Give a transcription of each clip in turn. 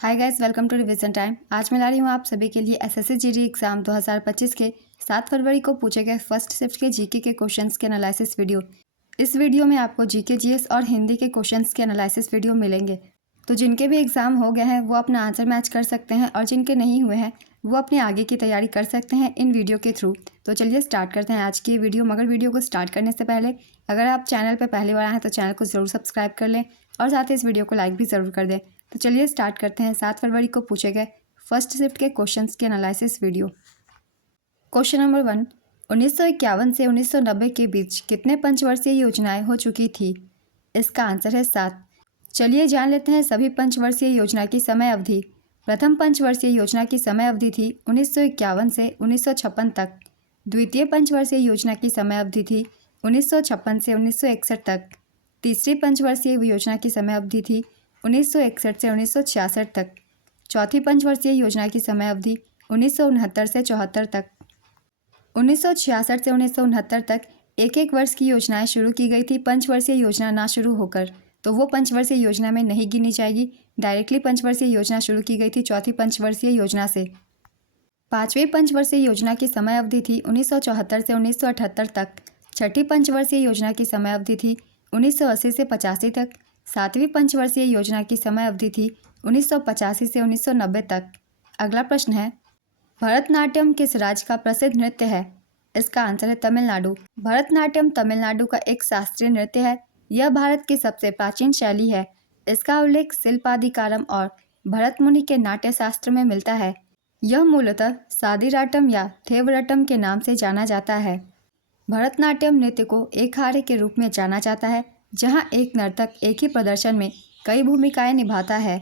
Hi guys, welcome to revision time. आज मैं ला रही हूँ आप सभी के लिए एसएससी जीडी एग्जाम 2025 के 7 फरवरी को पूछे गए फर्स्ट शिफ्ट के जीके के क्वेश्चंस के एनालिसिस वीडियो। इस वीडियो में आपको जीके जीएस और हिंदी के क्वेश्चंस के एनालिसिस वीडियो मिलेंगे। तो जिनके भी एग्जाम हो गए हैं वो अपना आंसर मैच कर सकते हैं और जिनके नहीं हुए हैं वो अपने आगे की तैयारी कर सकते हैं इन वीडियो के थ्रू। तो चलिए स्टार्ट करते हैं आज की वीडियो। मगर वीडियो को स्टार्ट करने से पहले अगर आप चैनल पर पहली बार आए हैं तो चैनल को ज़रूर सब्सक्राइब कर लें और साथ ही इस वीडियो को लाइक भी ज़रूर कर दें। तो चलिए स्टार्ट करते हैं 7 फरवरी को पूछे गए फर्स्ट शिफ्ट के क्वेश्चंस के एनालिसिस वीडियो। क्वेश्चन नंबर 1, 1951 से 1990 के बीच कितने पंचवर्षीय योजनाएं हो चुकी थी? इसका आंसर है 7। चलिए जान लेते हैं सभी पंचवर्षीय योजना की समय अवधि। प्रथम पंचवर्षीय योजना की समय अवधि थी 1951 से 1956 तक। द्वितीय पंचवर्षीय योजना की समय अवधि थी 1956 से 1961 तक। तीसरी पंचवर्षीय योजना की समय अवधि थी 1961 से 1966 तक। चौथी पंचवर्षीय योजना की समय अवधि 1969 से 74 तक। 1966 से 1969 तक एक एक वर्ष की योजनाएं शुरू की गई थी पंचवर्षीय योजना ना शुरू होकर, तो वो पंचवर्षीय योजना में नहीं गिनी जाएगी। डायरेक्टली पंचवर्षीय योजना शुरू की गई थी चौथी पंचवर्षीय योजना से। पांचवी पंचवर्षीय योजना की समय अवधि थी 1974 से 1978 तक। छठी पंचवर्षीय योजना की समय अवधि थी 1980 से 85 तक। सातवीं पंचवर्षीय योजना की समय अवधि थी 1985 से 1990 तक। अगला प्रश्न है, भरतनाट्यम किस राज्य का प्रसिद्ध नृत्य है? इसका आंसर है तमिलनाडु। भरतनाट्यम तमिलनाडु का एक शास्त्रीय नृत्य है। यह भारत की सबसे प्राचीन शैली है। इसका उल्लेख शिल्पाधिकारम और भरत मुनि के नाट्य शास्त्र में मिलता है। यह मूलतः सादिराटम या थेवरटम के नाम से जाना जाता है। भरतनाट्यम नृत्य को एकहारे के रूप में जाना जाता है, जहां एक नर्तक एक ही प्रदर्शन में कई भूमिकाएं निभाता है।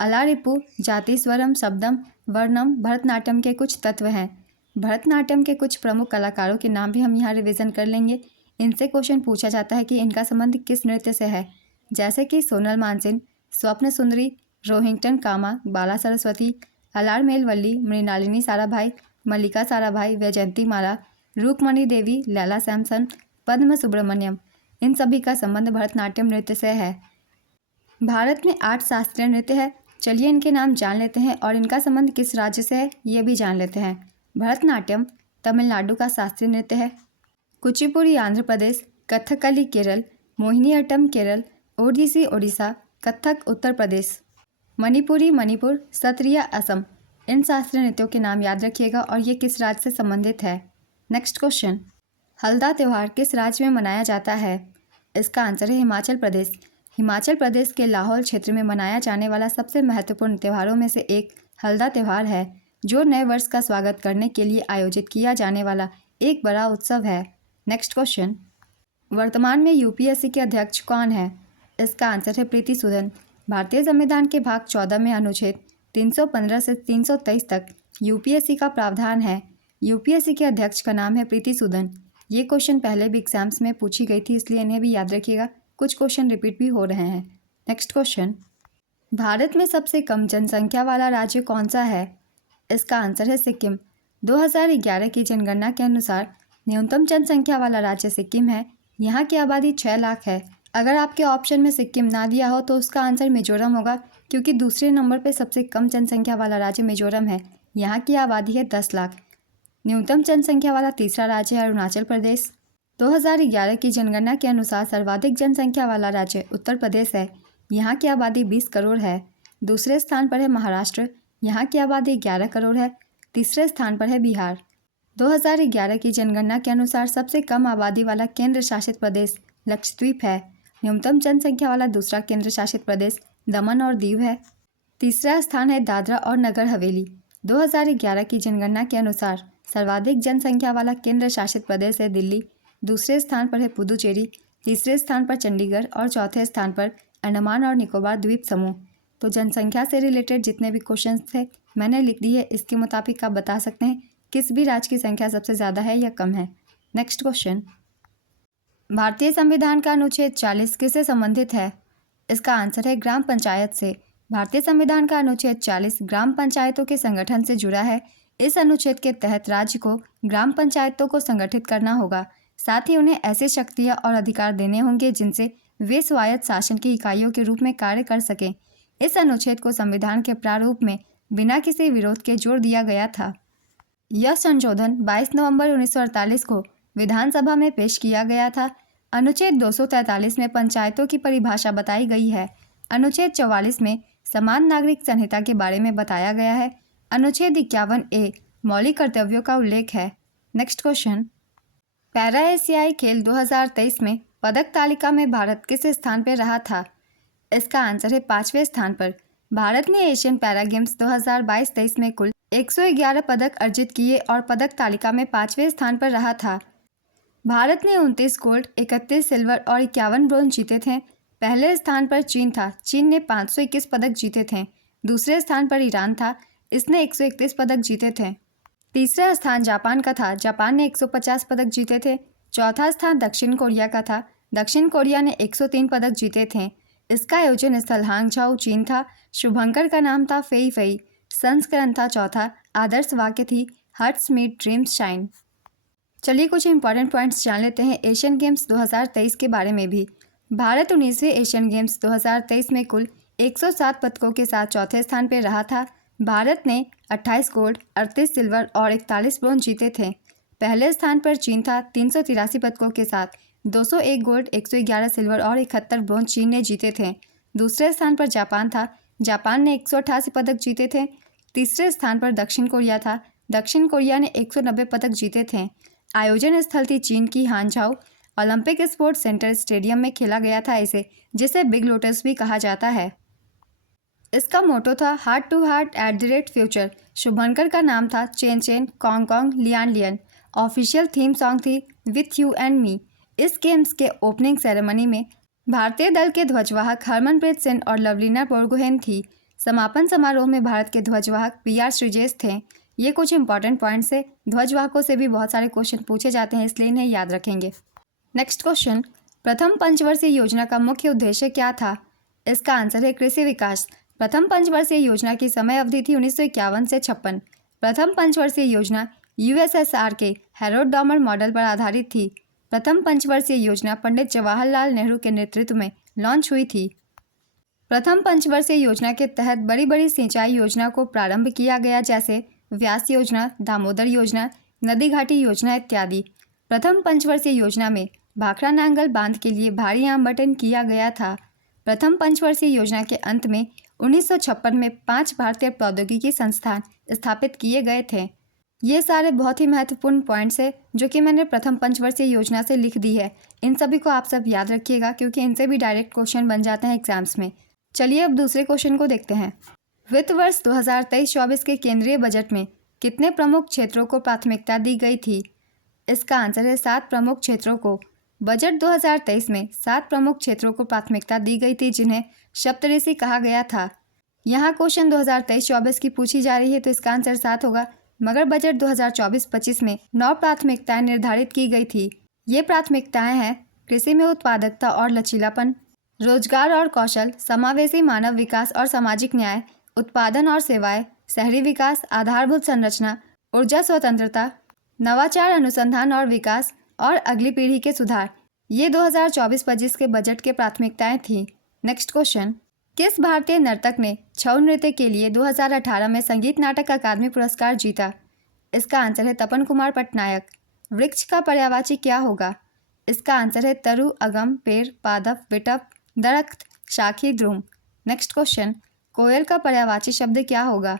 अलारिपु, जाति, स्वरम, शब्दम, वर्णम भरतनाट्यम के कुछ तत्व हैं। भरतनाट्यम के कुछ प्रमुख कलाकारों के नाम भी हम यहाँ रिवीजन कर लेंगे। इनसे क्वेश्चन पूछा जाता है कि इनका संबंध किस नृत्य से है, जैसे कि सोनल मानसिंह, स्वप्न सुंदरी, रोहिंग्टन कामा, बाला सरस्वती, अलारमेल वल्ली, मृणालिनी साराभाई, मल्लिका साराभाई, वैजयंती माला, रूपमणि देवी, लैला सैमसन, पद्म सुब्रमण्यम। इन सभी का संबंध भरतनाट्यम नृत्य से है। भारत में 8 शास्त्रीय नृत्य है। चलिए इनके नाम जान लेते हैं और इनका संबंध किस राज्य से है ये भी जान लेते हैं। भरतनाट्यम तमिलनाडु का शास्त्रीय नृत्य है। कुचिपुड़ी आंध्र प्रदेश, कथकली केरल, मोहिनीअट्टम केरल, ओडिसी ओडिशा, कथक उत्तर प्रदेश, मणिपुरी मणिपुर, सत्रिया असम। इन शास्त्रीय नृत्यों के नाम याद रखिएगा और ये किस राज्य से संबंधित है। नेक्स्ट क्वेश्चन, हल्दा त्यौहार किस राज्य में मनाया जाता है? इसका आंसर है हिमाचल प्रदेश। हिमाचल प्रदेश के लाहौल क्षेत्र में मनाया जाने वाला सबसे महत्वपूर्ण त्योहारों में से एक हल्दा त्यौहार है, जो नए वर्ष का स्वागत करने के लिए आयोजित किया जाने वाला एक बड़ा उत्सव है। नेक्स्ट क्वेश्चन, वर्तमान में यूपीएससी के अध्यक्ष कौन है? इसका आंसर है प्रीति सूदन। भारतीय संविधान के भाग 14 में अनुच्छेद 315 से 323 तक यूपीएससी का प्रावधान है। यूपीएससी के अध्यक्ष का नाम है प्रीति सूदन। ये क्वेश्चन पहले भी एग्जाम्स में पूछी गई थी, इसलिए इन्हें भी याद रखिएगा। कुछ क्वेश्चन रिपीट भी हो रहे हैं। नेक्स्ट क्वेश्चन, भारत में सबसे कम जनसंख्या वाला राज्य कौन सा है? इसका आंसर है सिक्किम। 2011 की जनगणना के अनुसार न्यूनतम जनसंख्या वाला राज्य सिक्किम है। यहाँ की आबादी 6 लाख है। अगर आपके ऑप्शन में सिक्किम ना दिया हो तो उसका आंसर मिजोरम होगा, क्योंकि दूसरे नंबर पर सबसे कम जनसंख्या वाला राज्य मिजोरम है। यहाँ की आबादी है 10 लाख। न्यूनतम जनसंख्या वाला तीसरा राज्य है अरुणाचल प्रदेश। 2011 की जनगणना के अनुसार सर्वाधिक जनसंख्या वाला राज्य उत्तर प्रदेश है। यहाँ की आबादी 20 करोड़ है। दूसरे स्थान पर है महाराष्ट्र। यहाँ की आबादी 11 करोड़ है। तीसरे स्थान पर है बिहार। 2011 की जनगणना के अनुसार सबसे कम आबादी वाला केंद्र शासित प्रदेश लक्षद्वीप है। न्यूनतम जनसंख्या वाला दूसरा केंद्र शासित प्रदेश दमन और दीव है। तीसरा स्थान है दादरा और नगर हवेली। 2011 की जनगणना के अनुसार सर्वाधिक जनसंख्या वाला केंद्र शासित प्रदेश है दिल्ली। दूसरे स्थान पर है पुदुचेरी, तीसरे स्थान पर चंडीगढ़ और चौथे स्थान पर अंडमान और निकोबार द्वीप समूह। तो जनसंख्या से रिलेटेड जितने भी क्वेश्चंस थे मैंने लिख दिए। इसके मुताबिक आप बता सकते हैं किस भी राज्य की संख्या सबसे ज़्यादा है या कम है। नेक्स्ट क्वेश्चन, भारतीय संविधान का अनुच्छेद 40 किससे संबंधित है? इसका आंसर है ग्राम पंचायत से। भारतीय संविधान का अनुच्छेद 40 ग्राम पंचायतों के संगठन से जुड़ा है। इस अनुच्छेद के तहत राज्य को ग्राम पंचायतों को संगठित करना होगा। साथ ही उन्हें ऐसी शक्तियां और अधिकार देने होंगे जिनसे वे स्वायत्त शासन की इकाइयों के रूप में कार्य कर सकें। इस अनुच्छेद को संविधान के प्रारूप में बिना किसी विरोध के जोड़ दिया गया था। यह संशोधन 22 नवंबर 1948 को विधानसभा में पेश किया गया था। अनुच्छेद 243 में पंचायतों की परिभाषा बताई गई है। अनुच्छेद 44 में समान नागरिक संहिता के बारे में बताया गया है। अनुच्छेद 51A मौलिक कर्तव्यों का उल्लेख है। नेक्स्ट क्वेश्चन, पैरा एशियाई खेल 2023 में पदक तालिका में भारत किस स्थान पर रहा था? इसका आंसर है 5वें स्थान पर। भारत ने एशियन पैरा गेम्स 2022-23 में कुल 111 पदक अर्जित किए और पदक तालिका में 5वें स्थान पर रहा था। भारत ने 29 गोल्ड, 31 सिल्वर और 51 ब्रोंज जीते थे। पहले स्थान पर चीन था। चीन ने 521 पदक जीते थे। दूसरे स्थान पर ईरान था। इसने 131 पदक जीते थे। तीसरा स्थान जापान का था। जापान ने 150 पदक जीते थे। चौथा स्थान दक्षिण कोरिया का था। दक्षिण कोरिया ने 103 पदक जीते थे। इसका आयोजन स्थल हांगझाऊ, चीन था। शुभंकर का नाम था फेई फेई। संस्करण था चौथा। आदर्श वाक्य थी हार्ट्स मीट ड्रीम्स शाइन। चलिए कुछ इंपॉर्टेंट पॉइंट्स जान लेते हैं एशियन गेम्स 2023 के बारे में भी। भारत 19वें एशियन गेम्स 2023 में कुल 107 पदकों के साथ चौथे स्थान पर रहा था। भारत ने 28 गोल्ड, 38 सिल्वर और 41 ब्रोंज जीते थे। पहले स्थान पर चीन था। 383 पदकों के साथ 201 गोल्ड, 111 सिल्वर और 71 ब्रोंज चीन ने जीते थे। दूसरे स्थान पर जापान था। जापान ने 188 पदक जीते थे। तीसरे स्थान पर दक्षिण कोरिया था। दक्षिण कोरिया ने 190 पदक जीते थे। आयोजन स्थल थी चीन की Hangzhou. Olympic sports centre stadium में खेला गया था इसे, जिसे बिग लोटस भी कहा जाता है। इसका मोटो था हार्ट टू हार्ट @फ्यूचर। शुभंकर का नाम था Chen Chen, Cong Cong, Lian Lian. Official theme song थी विथ यू एंड मी। इस गेम्स के ओपनिंग सेरेमनी में भारतीय दल के ध्वजवाहक हरमनप्रीत सिंह और लवलीना बोरगोहेन थी। समापन समारोह में भारत के ध्वजवाहक PR श्रीजेश थे। ये कुछ इंपॉर्टेंट पॉइंट्स है। ध्वजवाहकों से भी बहुत सारे क्वेश्चन पूछे जाते हैं, इसलिए इन्हें याद रखेंगे। नेक्स्ट क्वेश्चन, प्रथम पंचवर्षीय योजना का मुख्य उद्देश्य क्या था? इसका आंसर है कृषि विकास। प्रथम पंचवर्षीय योजना की समय अवधि थी 1951 से 56। प्रथम पंचवर्षीय योजना USSR के हैरोल्ड डॉमर मॉडल पर आधारित थी। प्रथम पंचवर्षीय योजना पंडित जवाहरलाल नेहरू के नेतृत्व में लॉन्च हुई थी। प्रथम पंचवर्षीय योजना के तहत बड़ी बड़ी सिंचाई योजना को प्रारंभ किया गया, जैसे व्यास योजना, दामोदर योजना, नदी घाटी योजना इत्यादि। प्रथम पंचवर्षीय योजना में भाखड़ा नांगल बांध के लिए भारी आवंटन किया गया था। प्रथम पंचवर्षीय योजना के अंत में 1956 में 5 भारतीय प्रौद्योगिकी संस्थान स्थापित किए गए थे। ये सारे बहुत ही महत्वपूर्ण पॉइंट्स है जो कि मैंने प्रथम पंचवर्षीय योजना से लिख दी है। इन सभी को आप सब याद रखिएगा, क्योंकि इनसे भी डायरेक्ट क्वेश्चन बन जाते हैं एग्जाम्स में। चलिए अब दूसरे क्वेश्चन को देखते हैं। वित्त वर्ष 2023-24 के केंद्रीय बजट में कितने प्रमुख क्षेत्रों को प्राथमिकता दी गई थी? इसका आंसर है 7 प्रमुख क्षेत्रों को। बजट 2023 में 7 प्रमुख क्षेत्रों को प्राथमिकता दी गई थी, जिन्हें सप्तऋषि कहा गया था। यहाँ क्वेश्चन 2023-24 की पूछी जा रही है, तो इसका आंसर 7 होगा। मगर बजट 2024-25 में 9 प्राथमिकताएं निर्धारित की गई थी। ये प्राथमिकताएं हैं कृषि में उत्पादकता और लचीलापन, रोजगार और कौशल, समावेशी मानव विकास और सामाजिक न्याय, उत्पादन और सेवाएं, शहरी विकास, आधारभूत संरचना, ऊर्जा स्वतंत्रता, नवाचार, अनुसंधान और विकास और अगली पीढ़ी के सुधार। ये 2024-25 के बजट के प्राथमिकताएं थी। नेक्स्ट क्वेश्चन, किस भारतीय नर्तक ने छऊ नृत्य के लिए 2018 में संगीत नाटक अकादमी पुरस्कार जीता? इसका आंसर है तपन कुमार पटनायक। वृक्ष का पर्यायवाची क्या होगा? इसका आंसर है तरु, अगम, पेड़, पादप, विटप, दरख्त, शाखी, द्रुम। नेक्स्ट क्वेश्चन, कोयल का पर्यायवाची शब्द क्या होगा?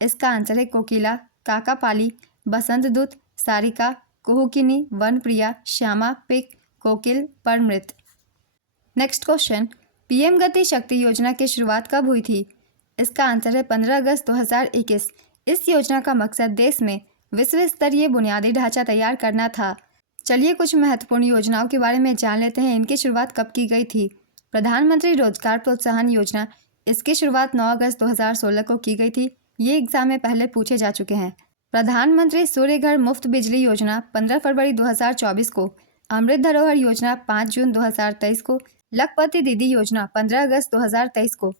इसका आंसर है कोकिला, काकापाली, बसंत दूत, सारिका, कुहुकिनी, वनप्रिया, श्यामा, पिक, कोकिल, परमृत। नेक्स्ट क्वेश्चन, PM गति शक्ति योजना की शुरुआत कब हुई थी? इसका आंसर है 15 अगस्त 2021। इस योजना का मकसद देश में विश्व स्तरीय बुनियादी ढांचा तैयार करना था। चलिए कुछ महत्वपूर्ण योजनाओं के बारे में जान लेते हैं। इनकी शुरुआत कब की गई थी? प्रधानमंत्री रोजगार प्रोत्साहन योजना, इसकी शुरुआत 9 अगस्त 2016 को की गई थी। ये एग्जाम में पहले पूछे जा चुके हैं। प्रधानमंत्री सूर्य घर मुफ्त बिजली योजना 15 फरवरी 2024 को। अमृत धरोहर योजना 5 जून 2023 को। लखपति दीदी योजना 15 अगस्त 2023 को।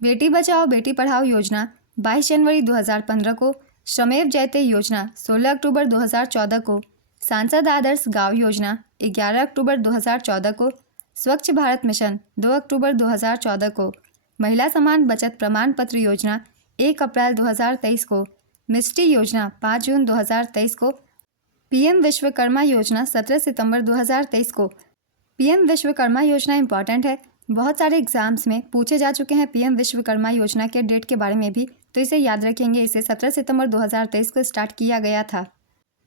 बेटी बचाओ बेटी पढ़ाओ योजना 22 जनवरी 2015 को। श्रमेव जयते योजना 16 अक्टूबर 2014 को। सांसद आदर्श गांव योजना 11 अक्टूबर 2014 को। स्वच्छ भारत मिशन 2 अक्टूबर 2014 को। महिला समान बचत प्रमाण पत्र योजना 1 अप्रैल 2023 को, मिष्टी योजना 5 जून 2023 को, पीएम विश्वकर्मा योजना 17 सितंबर 2023 को। पीएम विश्वकर्मा योजना इंपॉर्टेंट है, बहुत सारे एग्जाम्स में पूछे जा चुके हैं पीएम विश्वकर्मा योजना के डेट के बारे में भी, तो इसे याद रखेंगे। इसे 17 सितंबर 2023 को स्टार्ट किया गया था।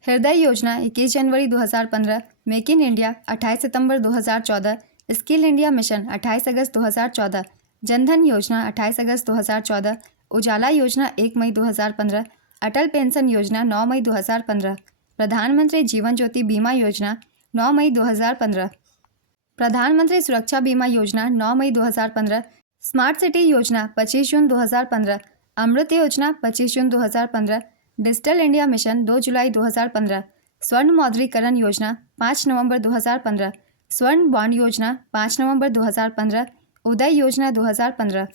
हृदय योजना 21 जनवरी 2015, make in India 28 September 2014, skill India mission 28 अगस्त 2014, जनधन योजना 28 अगस्त 2014, उजाला योजना 1 मई 2015, अटल पेंशन योजना 9 मई 2015, प्रधानमंत्री जीवन ज्योति बीमा योजना 9 मई 2015, प्रधानमंत्री सुरक्षा बीमा योजना 9 मई 2015, स्मार्ट सिटी योजना 25 जून 2015, अमृत योजना 25 जून 2015, डिजिटल इंडिया मिशन 2 जुलाई 2015, स्वर्ण मौद्रीकरण योजना 5 नवंबर 2015, स्वर्ण बॉन्ड योजना 5 नवंबर 2015, उदय योजना 2015,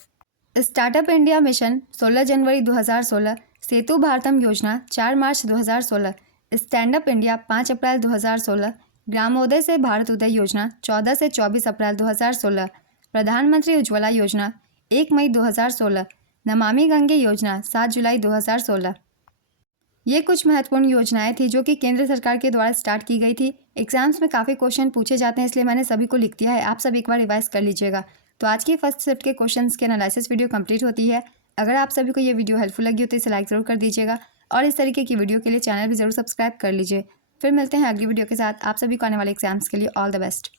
स्टार्टअप इंडिया मिशन 16 जनवरी 2016, सेतु भारतम योजना 4 मार्च 2016, स्टैंड अप इंडिया 5 अप्रैल 2016, ग्रामोदय से भारत उदय योजना 14 से 24 अप्रैल 2016, प्रधानमंत्री उज्ज्वला योजना 1 मई 2016, नमामि गंगे योजना 7 जुलाई 2016। ये कुछ महत्वपूर्ण योजनाएं थी जो कि केंद्र सरकार के द्वारा स्टार्ट की गई थी। एग्जाम्स में काफ़ी क्वेश्चन पूछे जाते हैं, इसलिए मैंने सभी को लिख दिया है, आप सब एक बार रिवाइज कर लीजिएगा। तो आज की फर्स्ट शिफ्ट के क्वेश्चंस की एनालिसिस वीडियो कंप्लीट होती है। अगर आप सभी को ये वीडियो हेल्पफुल लगी हो तो इसे लाइक ज़रूर कर दीजिएगा और इस तरीके की वीडियो के लिए चैनल भी ज़रूर सब्सक्राइब कर लीजिए। फिर मिलते हैं अगली वीडियो के साथ। आप सभी को आने वाले एग्जाम्स के लिए ऑल द बेस्ट।